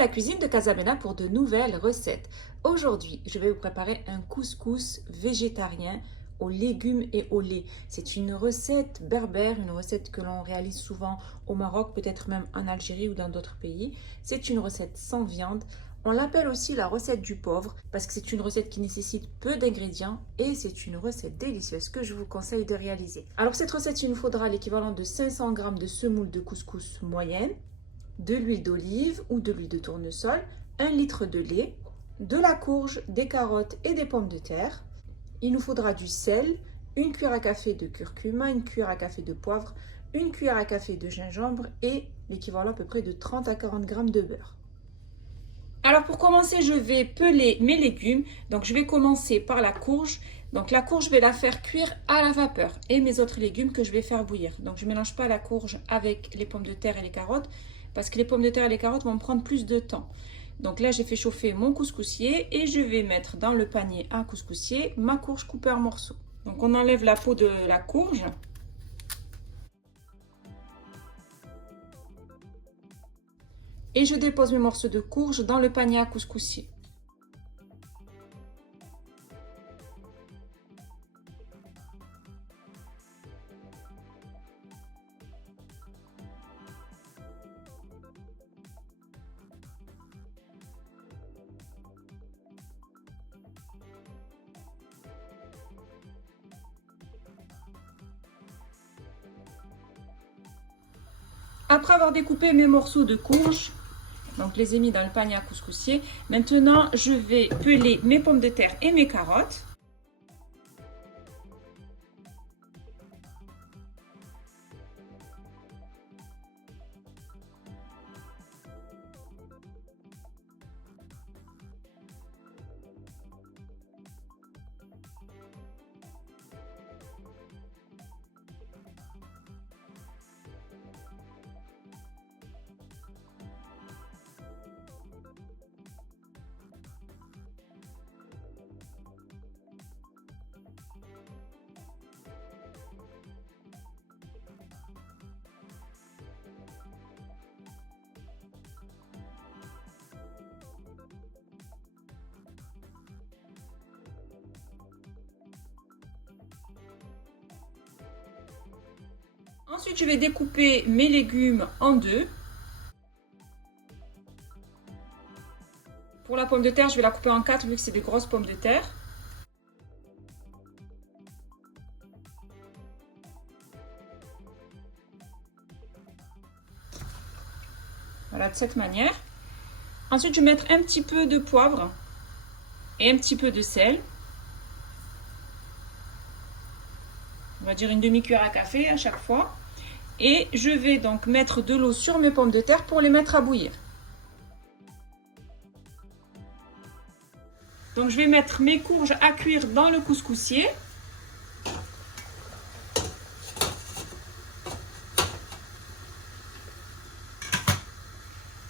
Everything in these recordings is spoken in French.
à la cuisine de Casamena pour de nouvelles recettes. Aujourd'hui, je vais vous préparer un couscous végétarien aux légumes et au lait. C'est une recette berbère, une recette que l'on réalise souvent au Maroc, peut-être même en Algérie ou dans d'autres pays. C'est une recette sans viande. On l'appelle aussi la recette du pauvre parce que c'est une recette qui nécessite peu d'ingrédients et c'est une recette délicieuse que je vous conseille de réaliser. Alors cette recette, il nous faudra l'équivalent de 500 g de semoule de couscous moyenne, de l'huile d'olive ou de l'huile de tournesol, 1 litre de lait, de la courge, des carottes et des pommes de terre. Il nous faudra du sel, une cuillère à café de curcuma, une cuillère à café de poivre, une cuillère à café de gingembre et l'équivalent à peu près de 30 à 40 g de beurre. Alors pour commencer, je vais peler mes légumes. Donc je vais commencer par la courge. Donc la courge, je vais la faire cuire à la vapeur et mes autres légumes que je vais faire bouillir. Donc je ne mélange pas la courge avec les pommes de terre et les carottes parce que les pommes de terre et les carottes vont prendre plus de temps. Donc là, j'ai fait chauffer mon couscoussier et je vais mettre dans le panier à couscoussier ma courge coupée en morceaux. Donc on enlève la peau de la courge. Et je dépose mes morceaux de courge dans le panier à couscoussier. Après avoir découpé mes morceaux de courge, donc les ai mis dans le panier à couscoussier, maintenant je vais peler mes pommes de terre et mes carottes. Ensuite, je vais découper mes légumes en deux. Pour la pomme de terre, je vais la couper en 4 vu que c'est des grosses pommes de terre. Voilà, de cette manière. Ensuite, je vais mettre un petit peu de poivre et un petit peu de sel. On va dire une demi-cuillère à café à chaque fois. Et je vais donc mettre de l'eau sur mes pommes de terre pour les mettre à bouillir. Donc je vais mettre mes courges à cuire dans le couscoussier.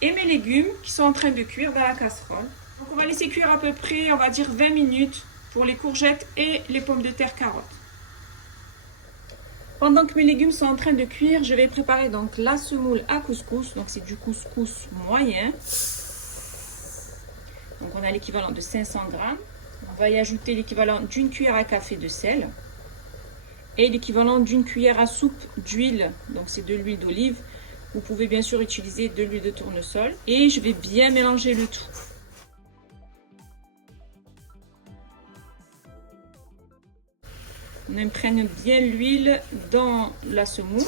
Et mes légumes qui sont en train de cuire dans la casserole. Donc on va laisser cuire à peu près, on va dire 20 minutes pour les courgettes et les pommes de terre carottes. Pendant que mes légumes sont en train de cuire, je vais préparer donc la semoule à couscous. Donc c'est du couscous moyen. Donc on a l'équivalent de 500 g. On va y ajouter l'équivalent d'une cuillère à café de sel. Et l'équivalent d'une cuillère à soupe d'huile. Donc c'est de l'huile d'olive. Vous pouvez bien sûr utiliser de l'huile de tournesol. Et je vais bien mélanger le tout. On imprègne bien l'huile dans la semoule.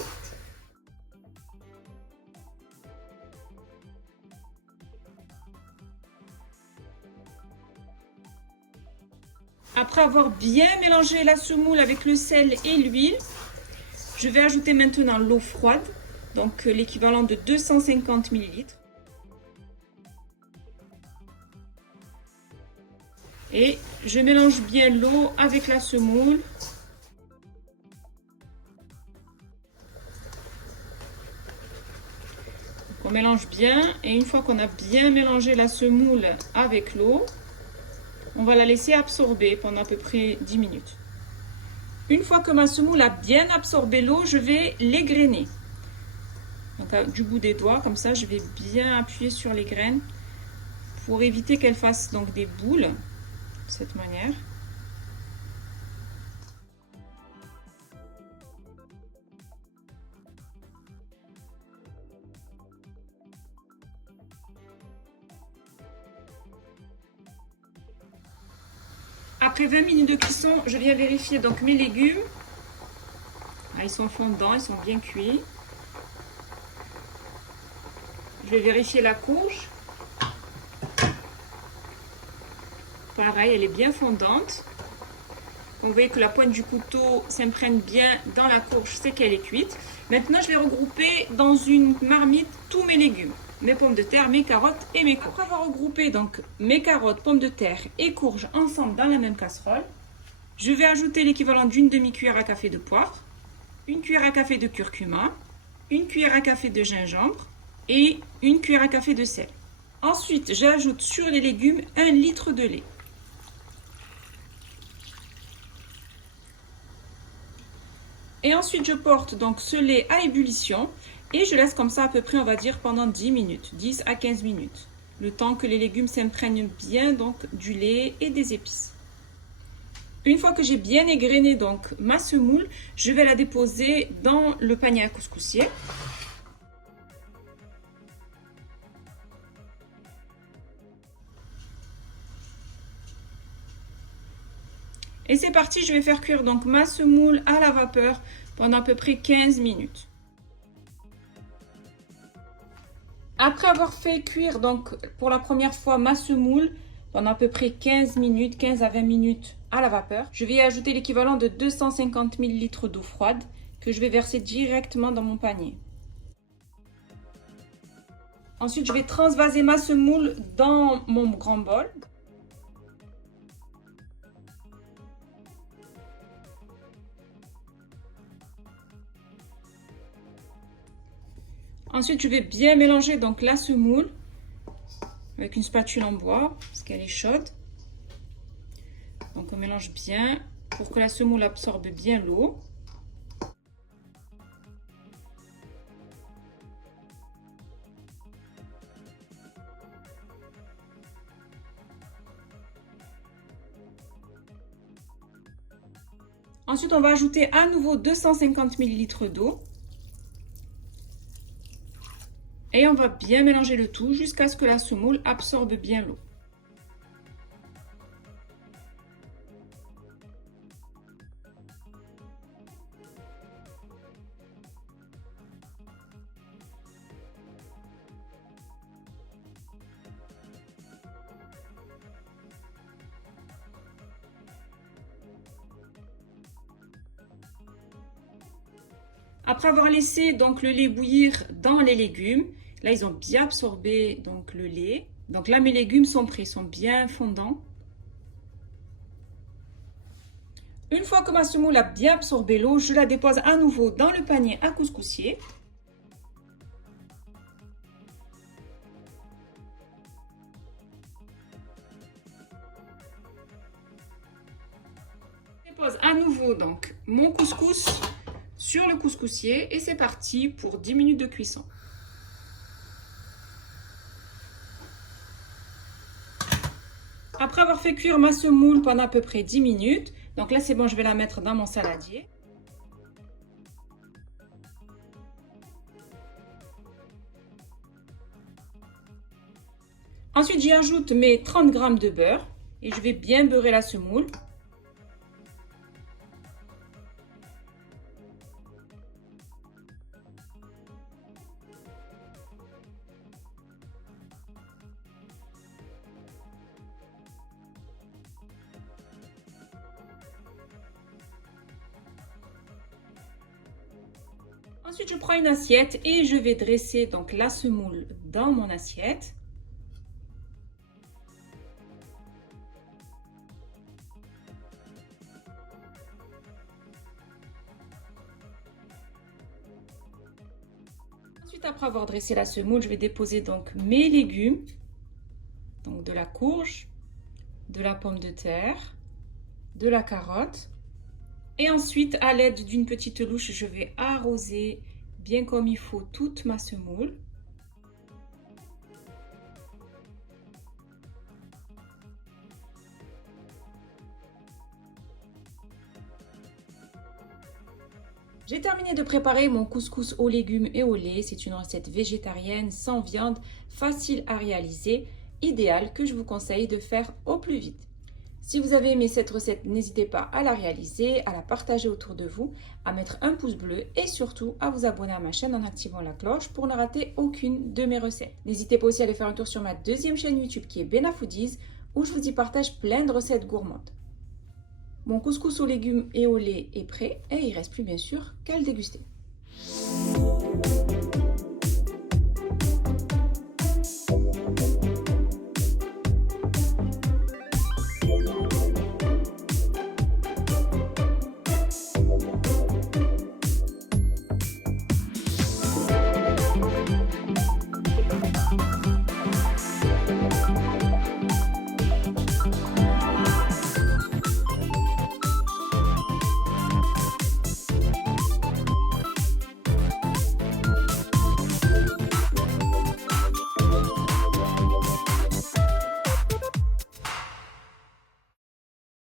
Après avoir bien mélangé la semoule avec le sel et l'huile, je vais ajouter maintenant l'eau froide, donc l'équivalent de 250 ml. Et je mélange bien l'eau avec la semoule. On mélange bien et une fois qu'on a bien mélangé la semoule avec l'eau, on va la laisser absorber pendant à peu près 10 minutes. Une fois que ma semoule a bien absorbé l'eau, je vais l'égrener. Donc du bout des doigts, comme ça, je vais bien appuyer sur les graines pour éviter qu'elle fasse donc des boules de cette manière. Après 20 minutes de cuisson, je viens vérifier donc mes légumes. Là, ils sont fondants, ils sont bien cuits. Je vais vérifier la courge. Pareil, elle est bien fondante. Vous voyez que la pointe du couteau s'imprègne bien dans la courge, c'est qu'elle est cuite. Maintenant, je vais regrouper dans une marmite tous mes légumes. Mes pommes de terre, mes carottes et mes courges. Après avoir regroupé donc mes carottes, pommes de terre et courges ensemble dans la même casserole, je vais ajouter l'équivalent d'une demi-cuillère à café de poivre, une cuillère à café de curcuma, une cuillère à café de gingembre et une cuillère à café de sel. Ensuite, j'ajoute sur les légumes 1 litre de lait. Et ensuite, je porte donc ce lait à ébullition et je laisse comme ça à peu près, on va dire, pendant 10 minutes, 10 à 15 minutes. Le temps que les légumes s'imprègnent bien donc du lait et des épices. Une fois que j'ai bien égrené donc ma semoule, je vais la déposer dans le panier à couscoussier. Et c'est parti, je vais faire cuire donc ma semoule à la vapeur pendant à peu près 15 minutes. Après avoir fait cuire donc pour la première fois ma semoule pendant à peu près 15 minutes, 15 à 20 minutes à la vapeur, je vais y ajouter l'équivalent de 250 ml d'eau froide que je vais verser directement dans mon panier. Ensuite, je vais transvaser ma semoule dans mon grand bol. Ensuite, je vais bien mélanger donc la semoule avec une spatule en bois parce qu'elle est chaude. Donc on mélange bien pour que la semoule absorbe bien l'eau. Ensuite, on va ajouter à nouveau 250 ml d'eau. Et on va bien mélanger le tout jusqu'à ce que la semoule absorbe bien l'eau. Après avoir laissé donc le lait bouillir dans les légumes, là ils ont bien absorbé donc le lait. Donc là mes légumes sont prêts, sont bien fondants. Une fois que ma semoule a bien absorbé l'eau, je la dépose à nouveau dans le panier à couscoussier. Je dépose à nouveau donc mon couscous sur le couscoussier et c'est parti pour 10 minutes de cuisson. Après avoir fait cuire ma semoule pendant à peu près 10 minutes, donc là c'est bon, je vais la mettre dans mon saladier. Ensuite, j'y ajoute mes 30 g de beurre et je vais bien beurrer la semoule. Ensuite, je prends une assiette et je vais dresser donc la semoule dans mon assiette. Ensuite, après avoir dressé la semoule, je vais déposer donc mes légumes, donc de la courge, de la pomme de terre, de la carotte. Et ensuite, à l'aide d'une petite louche, je vais arroser bien comme il faut toute ma semoule. J'ai terminé de préparer mon couscous aux légumes et au lait. C'est une recette végétarienne, sans viande, facile à réaliser, idéale que je vous conseille de faire au plus vite. Si vous avez aimé cette recette, n'hésitez pas à la réaliser, à la partager autour de vous, à mettre un pouce bleu et surtout à vous abonner à ma chaîne en activant la cloche pour ne rater aucune de mes recettes. N'hésitez pas aussi à aller faire un tour sur ma deuxième chaîne YouTube qui est Bena Foodies où je vous y partage plein de recettes gourmandes. Mon couscous aux légumes et au lait est prêt et il ne reste plus bien sûr qu'à le déguster.